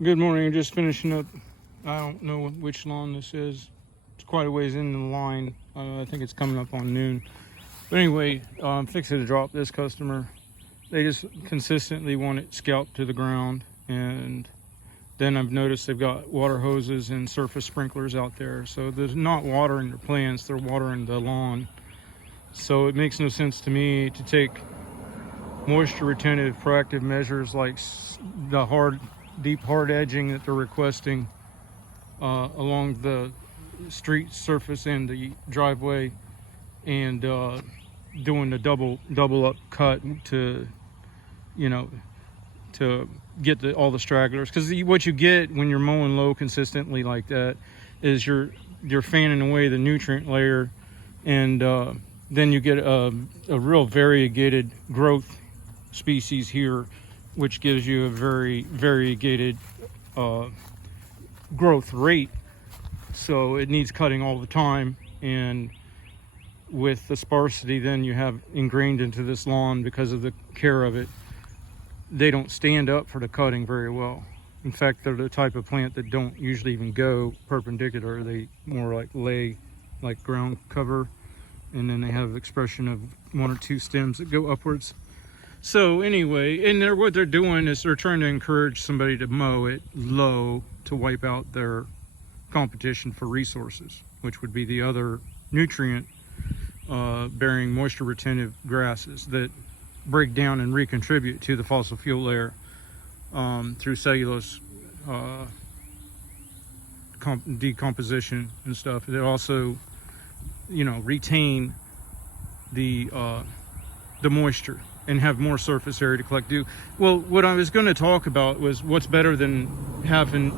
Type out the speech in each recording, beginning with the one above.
Good morning. I'm just finishing up. I don't know which lawn this is. It's quite a ways in the line. I think it's coming up on noon. But anyway, I'm fixing to drop this customer. They just consistently want it scalped to the ground. And then I've noticed they've got water hoses and surface sprinklers out there. So they're not watering their plants, they're watering the lawn. So it makes no sense to me to take moisture retentive proactive measures like the deep hard edging that they're requesting along the street surface and the driveway, and doing the double up cut to to get all the stragglers, because what you get when you're mowing low consistently like that is you're fanning away the nutrient layer, and then you get a real variegated growth species here, which gives you a very variegated growth rate. So it needs cutting all the time, and with the sparsity then you have ingrained into this lawn because of the care of it, they don't stand up for the cutting very well. In fact, they're the type of plant that don't usually even go perpendicular. They more like lay like ground cover, and then they have expression of one or two stems that go upwards. So anyway, and what they're doing is they're trying to encourage somebody to mow it low to wipe out their competition for resources, which would be the other nutrient bearing moisture retentive grasses that break down and recontribute to the fossil fuel layer through cellulose decomposition and stuff. They also, retain the moisture and have more surface area to collect dew. Well, what I was going to talk about was what's better than having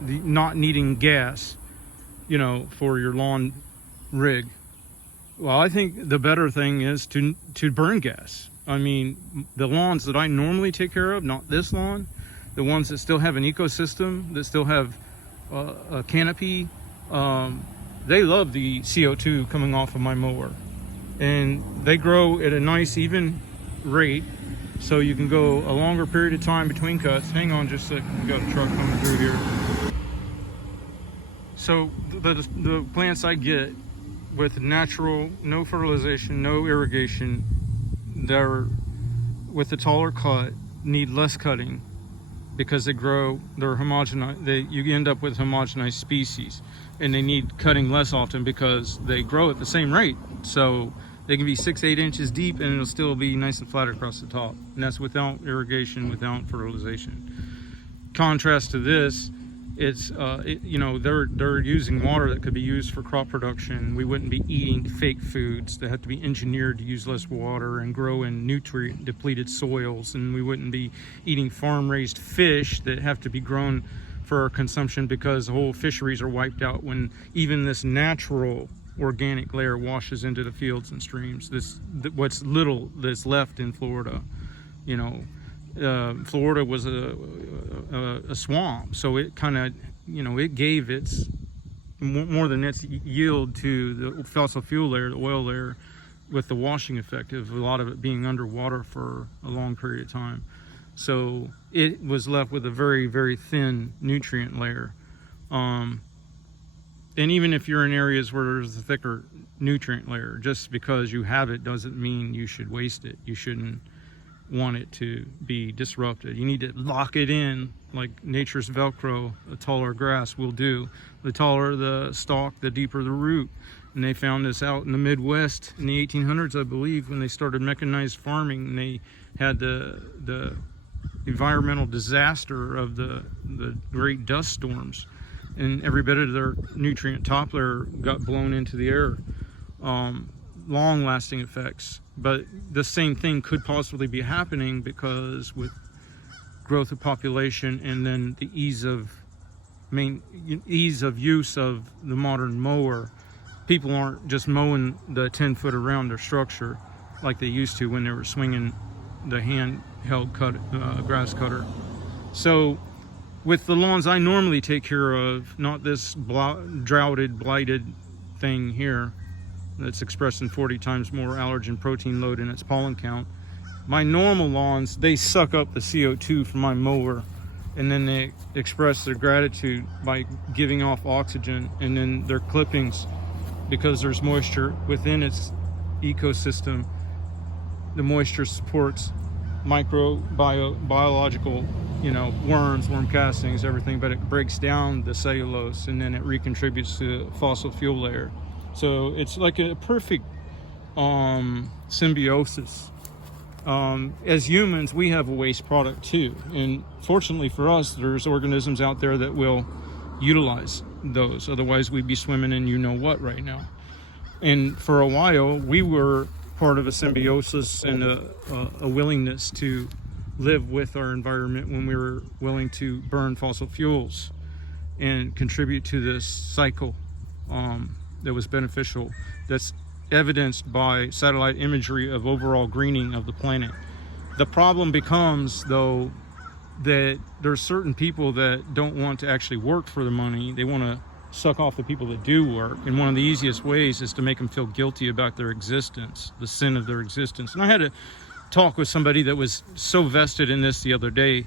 not needing gas, for your lawn rig. Well, I think the better thing is to burn gas. I mean, the lawns that I normally take care of, not this lawn, the ones that still have an ecosystem, that still have a canopy, they love the CO2 coming off of my mower. And they grow at a nice even rate, so you can go a longer period of time between cuts. Hang on just a second, we got a truck coming through here. So the plants I get with natural, no fertilization, no irrigation, they're with the taller cut, need less cutting because they're homogenized. You end up with homogenized species, and they need cutting less often because they grow at the same rate. So they can be 6-8 inches deep and it'll still be nice and flat across the top, and that's without irrigation, without fertilization. Contrast to this, it's they're using water that could be used for crop production. We wouldn't be eating fake foods that have to be engineered to use less water and grow in nutrient depleted soils, and we wouldn't be eating farm raised fish that have to be grown for our consumption because whole fisheries are wiped out when even this natural organic layer washes into the fields and streams. What's little that's left in Florida, Florida was a swamp, so it kind of, it gave its more than its yield to the fossil fuel layer, the oil layer, with the washing effect of a lot of it being underwater for a long period of time. So it was left with a very, very thin nutrient layer. And even if you're in areas where there's a thicker nutrient layer, just because you have it doesn't mean you should waste it. You shouldn't want it to be disrupted. You need to lock it in like nature's Velcro, a taller grass will do. The taller the stalk, the deeper the root. And they found this out in the Midwest in the 1800s, I believe, when they started mechanized farming, and they had the environmental disaster of the great dust storms, and every bit of their nutrient top layer got blown into the air. Long-lasting effects, but the same thing could possibly be happening because with growth of population and then the ease of use of the modern mower, people aren't just mowing the 10 foot around their structure like they used to when they were swinging the handheld grass cutter. So with the lawns I normally take care of, not this droughted, blighted thing here that's expressing 40 times more allergen protein load in its pollen count, my normal lawns, they suck up the CO2 from my mower and then they express their gratitude by giving off oxygen, and then their clippings, because there's moisture within its ecosystem, the moisture supports biological, worms, worm castings, everything, but it breaks down the cellulose and then it recontributes to the fossil fuel layer. So it's like a perfect symbiosis. As humans, we have a waste product too, and fortunately for us, there's organisms out there that will utilize those. Otherwise, we'd be swimming in what right now. And for a while, we were part of a symbiosis and a willingness to live with our environment when we were willing to burn fossil fuels and contribute to this cycle that was beneficial. That's evidenced by satellite imagery of overall greening of the planet. The problem becomes, though, that there's certain people that don't want to actually work for the money. They want to suck off the people that do work, and one of the easiest ways is to make them feel guilty about their existence, the sin of their existence. And I had a talk with somebody that was so vested in this the other day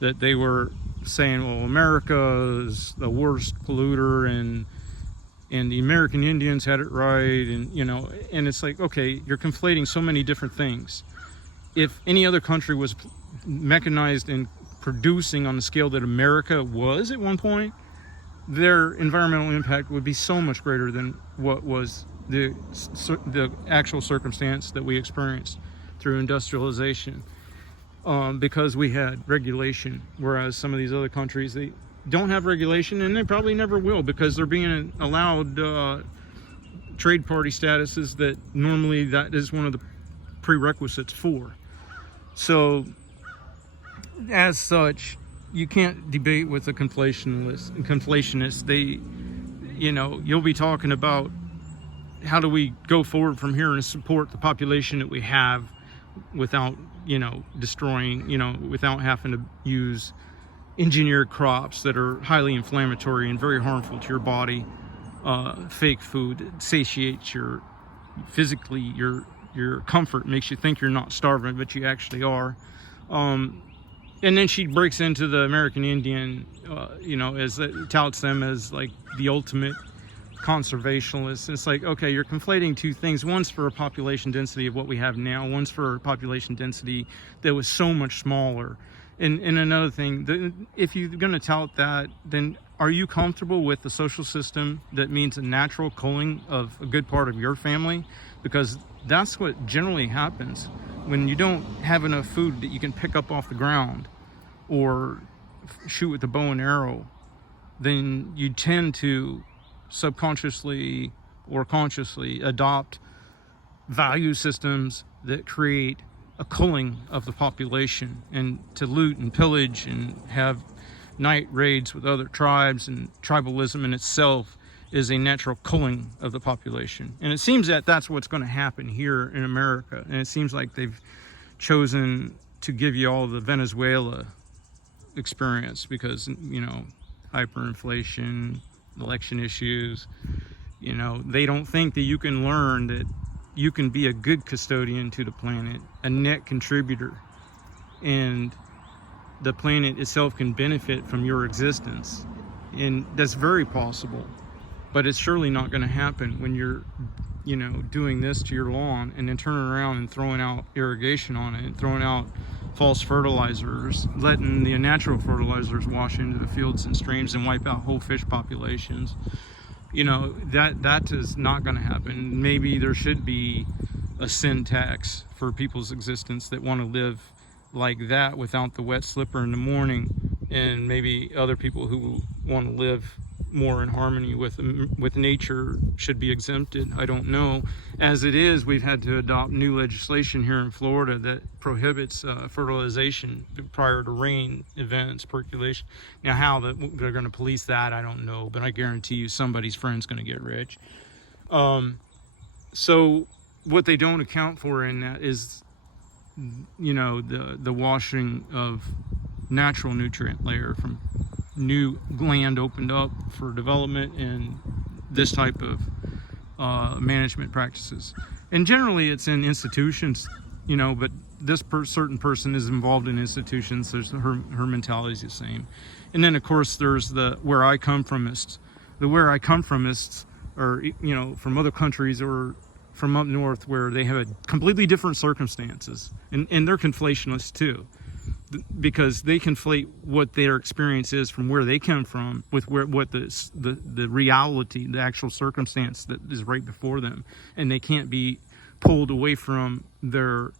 that they were saying, well, America is the worst polluter, and the American Indians had it right, and and it's like, okay, you're conflating so many different things. If any other country was mechanized and producing on the scale that America was at one point, their environmental impact would be so much greater than what was the actual circumstance that we experienced through industrialization, because we had regulation, whereas some of these other countries, they don't have regulation, and they probably never will, because they're being allowed trade party statuses that normally that is one of the prerequisites for. So as such, you can't debate with a conflationist. They, you'll be talking about how do we go forward from here and support the population that we have without, destroying, without having to use engineered crops that are highly inflammatory and very harmful to your body, fake food that satiates your comfort, makes you think you're not starving, but you actually are. And then she breaks into the American Indian, as touts them as like the ultimate conservationists. And it's like, okay, you're conflating two things. One's for a population density of what we have now. One's for a population density that was so much smaller. And another thing, if you're going to tout that, then are you comfortable with the social system that means a natural culling of a good part of your family? Because that's what generally happens when you don't have enough food that you can pick up off the ground or shoot with a bow and arrow. Then you tend to subconsciously or consciously adopt value systems that create a culling of the population, and to loot and pillage and have night raids with other tribes, and tribalism in itself is a natural culling of the population. And it seems that that's what's going to happen here in America, and it seems like they've chosen to give you all the Venezuela experience because hyperinflation, election issues, they don't think that you can learn that you can be a good custodian to the planet, a net contributor, and the planet itself can benefit from your existence. And that's very possible, but it's surely not going to happen when you're doing this to your lawn and then turning around and throwing out irrigation on it and throwing out false fertilizers, letting the natural fertilizers wash into the fields and streams and wipe out whole fish populations. That is not going to happen. Maybe there should be a sin tax for people's existence that want to live like that without the wet slipper in the morning, and maybe other people who want to live more in harmony with nature should be exempted. I don't know. As it is, we've had to adopt new legislation here in Florida that prohibits fertilization prior to rain events, percolation. Now, how they're going to police that, I don't know, but I guarantee you somebody's friend's going to get rich. So what they don't account for in that is, the washing of natural nutrient layer from new land opened up for development and this type of management practices. And generally it's in institutions, but this certain person is involved in institutions, her mentality is the same. And then of course there's the where I come fromists. The where I come fromists are, you know, from other countries or from up north where they have a completely different circumstances, and they're conflationists too, because they conflate what their experience is from where they come from with what the reality, the actual circumstance that is right before them, and they can't be pulled away from their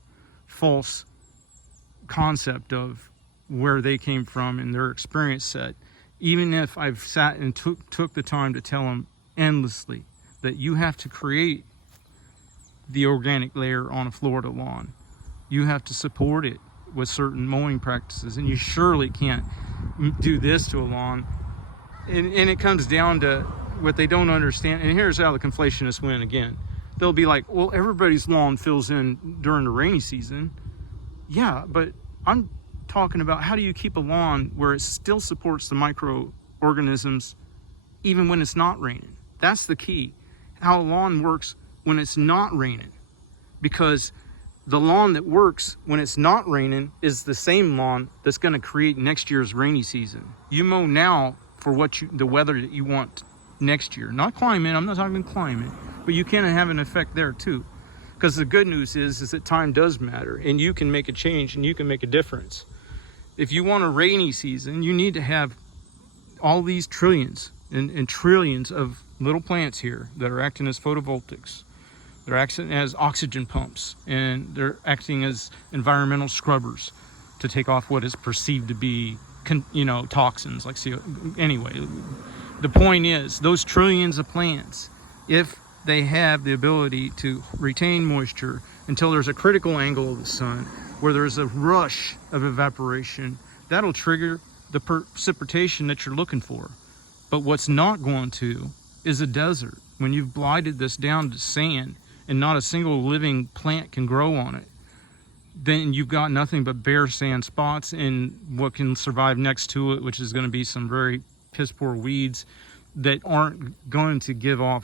false concept of where they came from and their experience set. Even if I've sat and took the time to tell them endlessly that you have to create the organic layer on a Florida lawn, you have to support it with certain mowing practices, and you surely can't do this to a lawn. And it comes down to what they don't understand, and here's how the conflationists win again. They'll be like, well, everybody's lawn fills in during the rainy season. Yeah, but I'm talking about how do you keep a lawn where it still supports the microorganisms even when it's not raining. That's the key. How a lawn works when it's not raining. Because the lawn that works when it's not raining is the same lawn that's going to create next year's rainy season. You mow now for the weather that you want next year. Not climate, I'm not talking climate, but you can have an effect there too. Because the good news is that time does matter, and you can make a change and you can make a difference. If you want a rainy season, you need to have all these trillions and trillions of little plants here that are acting as photovoltaics. They're acting as oxygen pumps, and they're acting as environmental scrubbers to take off what is perceived to be, toxins like CO. Anyway, the point is, those trillions of plants, if they have the ability to retain moisture until there's a critical angle of the sun where there's a rush of evaporation, that'll trigger the precipitation that you're looking for. But what's not going to is a desert. When you've blighted this down to sand and not a single living plant can grow on it, then you've got nothing but bare sand spots and what can survive next to it, which is going to be some very piss poor weeds that aren't going to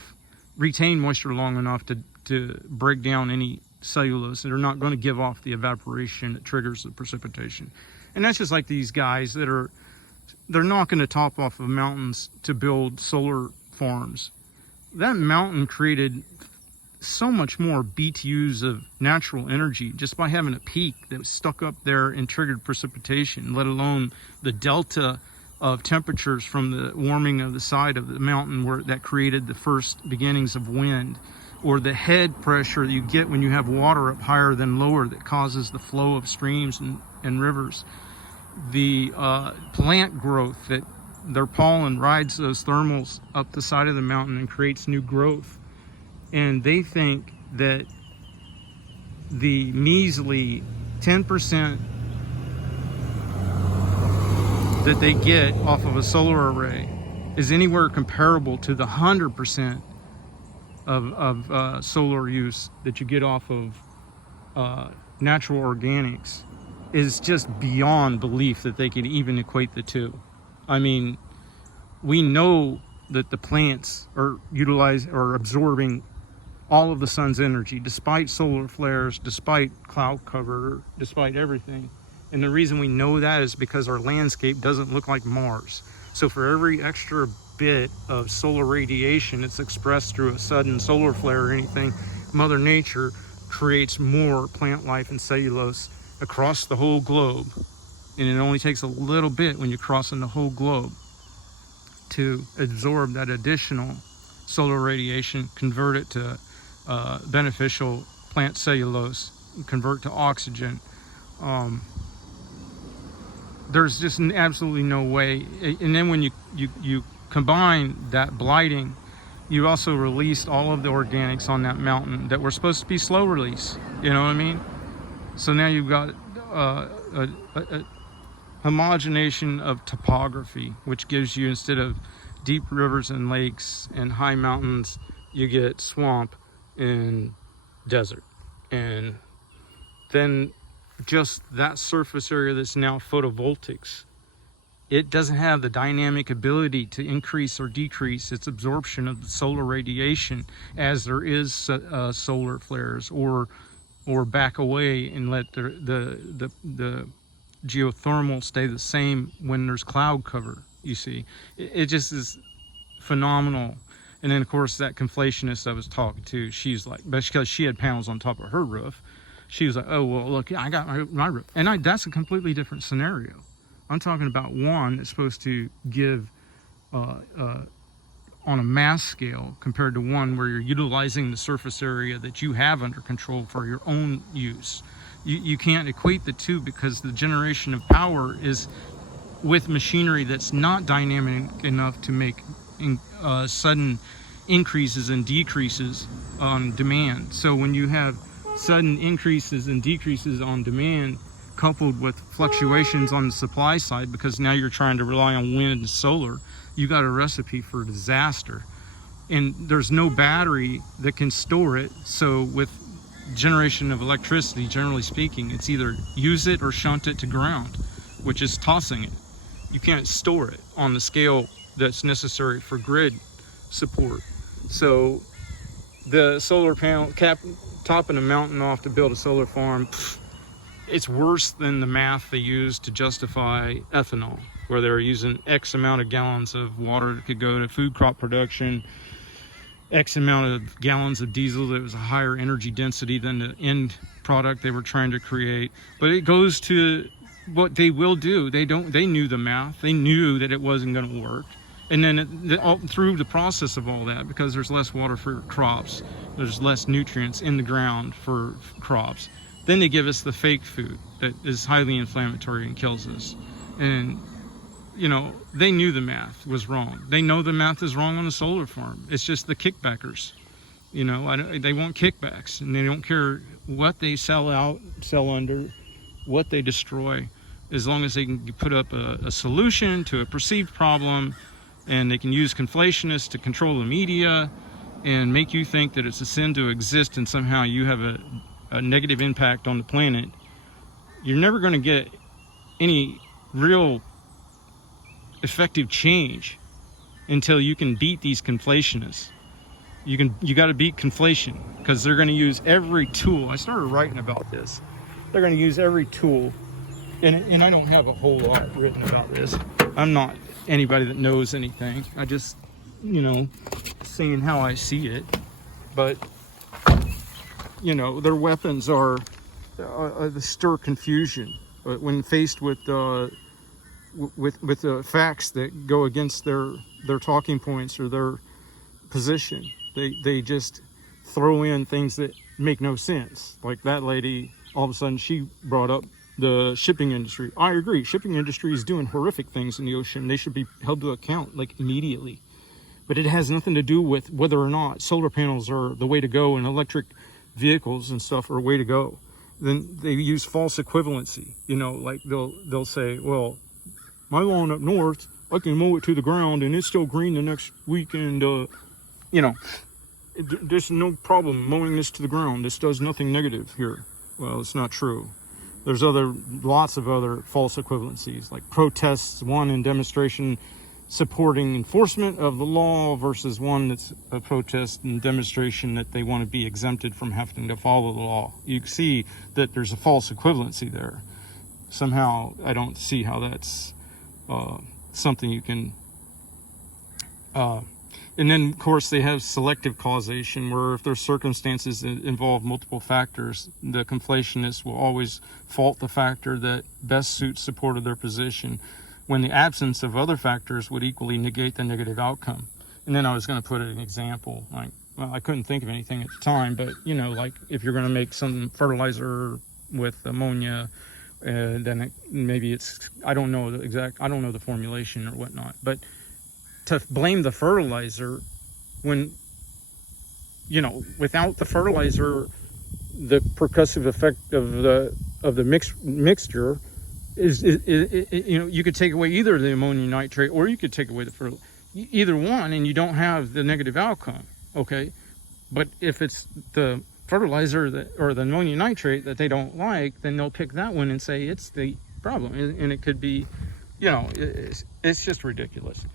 retain moisture long enough to break down any cellulose. They're not going to give off the evaporation that triggers the precipitation. And that's just like these guys they're not going to top off of mountains to build solar farms. That mountain created so much more BTUs of natural energy just by having a peak that was stuck up there and triggered precipitation, let alone the delta of temperatures from the warming of the side of the mountain that created the first beginnings of wind, or the head pressure that you get when you have water up higher than lower that causes the flow of streams and rivers. The plant growth that their pollen rides those thermals up the side of the mountain and creates new growth. And they think that the measly 10% that they get off of a solar array is anywhere comparable to the 100% of solar use that you get off of natural organics. Is just beyond belief that they could even equate the two. I mean, we know that the plants are absorbing all of the sun's energy, despite solar flares, despite cloud cover, despite everything. And the reason we know that is because our landscape doesn't look like Mars. So for every extra bit of solar radiation that's expressed through a sudden solar flare or anything, Mother Nature creates more plant life and cellulose across the whole globe. And it only takes a little bit when you're crossing the whole globe to absorb that additional solar radiation, convert it to beneficial plant cellulose, convert to oxygen. There's just absolutely no way. And then when you combine that blighting, you also released all of the organics on that mountain that were supposed to be slow release. You know what I mean? So now you've got a homogenation of topography, which gives you, instead of deep rivers and lakes and high mountains, you get swamp and desert. And then just that surface area that's now photovoltaics, it doesn't have the dynamic ability to increase or decrease its absorption of the solar radiation as there is solar flares or or back away and let the geothermal stay the same when there's cloud cover. You see, it just is phenomenal. And then of course that conflationist I was talking to, she's like, but because she had panels on top of her roof, she was like, oh well, look, I got my roof, and that's a completely different scenario. I'm talking about one that's supposed to give on a mass scale compared to one where you're utilizing the surface area that you have under control for your own use. You can't equate the two, because the generation of power is with machinery that's not dynamic enough to make sudden increases and decreases on demand. So when you have sudden increases and decreases on demand coupled with fluctuations on the supply side, because now you're trying to rely on wind and solar, you got a recipe for disaster. And there's no battery that can store it. So with generation of electricity, generally speaking, it's either use it or shunt it to ground, which is tossing it. You can't store it on the scale that's necessary for grid support. So the solar panel topping a mountain off to build a solar farm, it's worse than the math they use to justify ethanol, where they're using X amount of gallons of water that could go to food crop production, X amount of gallons of diesel that was a higher energy density than the end product they were trying to create. But it goes to what they will do. They knew the math. They knew that it wasn't going to work. And then through the process of all that, because there's less water for crops, there's less nutrients in the ground for crops, then they give us the fake food that is highly inflammatory and kills us. And you know, they knew the math was wrong. They know the math is wrong on a solar farm. It's just the kickbackers. You know, they want kickbacks, and they don't care what they sell under, what they destroy, as long as they can put up a solution to a perceived problem, and they can use conflationists to control the media and make you think that it's a sin to exist and somehow you have a negative impact on the planet. You're never going to get any real effective change until you can beat these conflationists. You got to beat conflation, because they're going to use every tool. I started writing about this. They're going to use every tool, and I don't have a whole lot written about this. I'm not anybody that knows anything. I just, you know, saying how I see it. But you know, their weapons are the stir confusion when faced with the facts that go against their talking points or their position. They just throw in things that make no sense. Like that lady, all of a sudden she brought up the shipping industry. I agree, shipping industry is doing horrific things in the ocean. They should be held to account, like, immediately. But it has nothing to do with whether or not solar panels are the way to go and electric vehicles and stuff are a way to go. Then they use false equivalency. You know, like they'll say, well, my lawn up north, I can mow it to the ground and it's still green the next week, and you know, there's no problem mowing this to the ground. This does nothing negative here. Well, it's not true. There's lots of other false equivalencies, like protests, one in demonstration supporting enforcement of the law versus one that's a protest and demonstration that they want to be exempted from having to follow the law. You see that there's a false equivalency there. Somehow, I don't see how that's something you can... And then, of course, they have selective causation, where if there's circumstances that involve multiple factors, the conflationists will always fault the factor that best suits support of their position, when the absence of other factors would equally negate the negative outcome. And then I was going to put an example, like, well, I couldn't think of anything at the time, but, you know, like if you're going to make some fertilizer with ammonia, then maybe it's, I don't know the formulation or whatnot, but to blame the fertilizer when, you know, without the fertilizer, the percussive effect of the mixture is you know, you could take away either the ammonium nitrate or you could take away the fertilizer, either one, and you don't have the negative outcome. Okay, but if it's the fertilizer or the ammonium nitrate that they don't like, then they'll pick that one and say it's the problem, and it could be, you know, it's just ridiculous.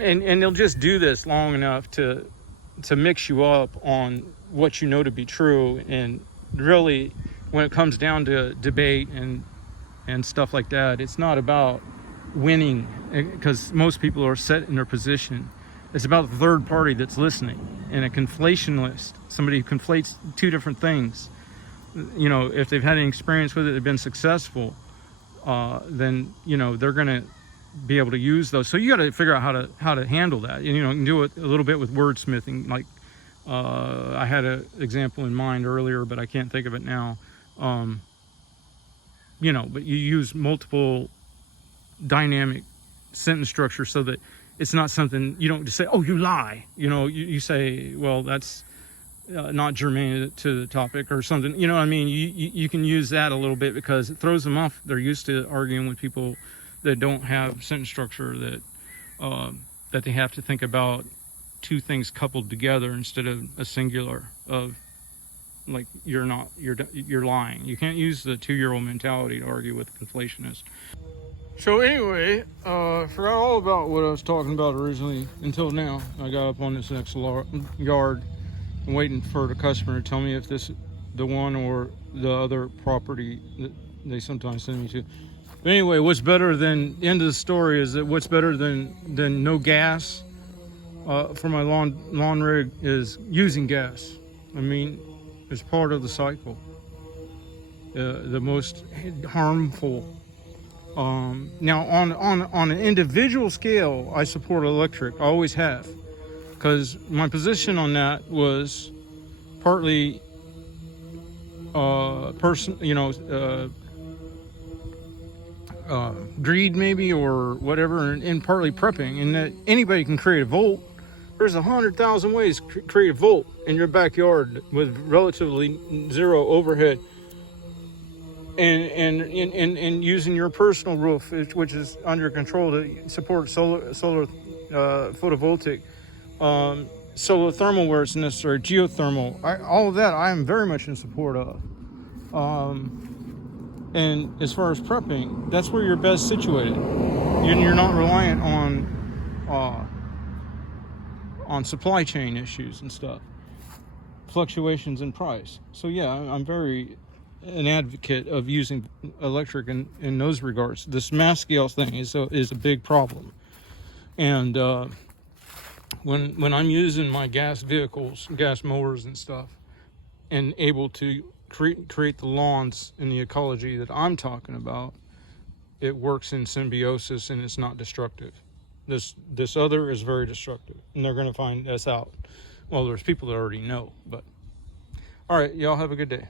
And they'll just do this long enough to mix you up on what you know to be true, and really, when it comes down to debate and stuff like that, it's not about winning, because most people are set in their position. It's about the third party that's listening, and a conflation list, somebody who conflates two different things. You know, if they've had any experience with it, they've been successful, then, you know, they're going to be able to use those. So you got to figure out how to handle that. You know, you can do it a little bit with wordsmithing. Like, I had an example in mind earlier, but I can't think of it now. You know, but you use multiple dynamic sentence structure so that it's not something, you don't just say, oh, you lie. You know, you say, well, that's not germane to the topic or something. You know what I mean? You can use that a little bit because it throws them off. They're used to arguing with people that don't have sentence structure, that they have to think about two things coupled together instead of a singular of, like, you're lying. You can't use the 2-year-old mentality to argue with a conflationist. So anyway, forgot all about what I was talking about originally until now. I got up on this next yard and waiting for the customer to tell me if this is the one or the other property that they sometimes send me to. But anyway, what's better than, the end of the story is that what's better than no gas for my lawn rig is using gas. I mean, it's part of the cycle. The most harmful. Now on an individual scale, I support electric. I always have, because my position on that was partly greed maybe, or whatever, and partly prepping, and that anybody can create a volt. There's 100,000 ways to create a volt in your backyard with relatively zero overhead. And using your personal roof, which is under control, to support solar photovoltaic, solar thermal where it's necessary, geothermal, all of that I am very much in support of. And as far as prepping, that's where you're best situated. You're not reliant on supply chain issues and stuff, fluctuations in price. So yeah, I'm very an advocate of using electric in those regards. This mass scale thing is a big problem, and when I'm using my gas vehicles, gas mowers and stuff, and able to create the lawns in the ecology that I'm talking about, it works in symbiosis and it's not destructive. This other is very destructive, and they're going to find us out. Well, there's people that already know, but all right, y'all have a good day.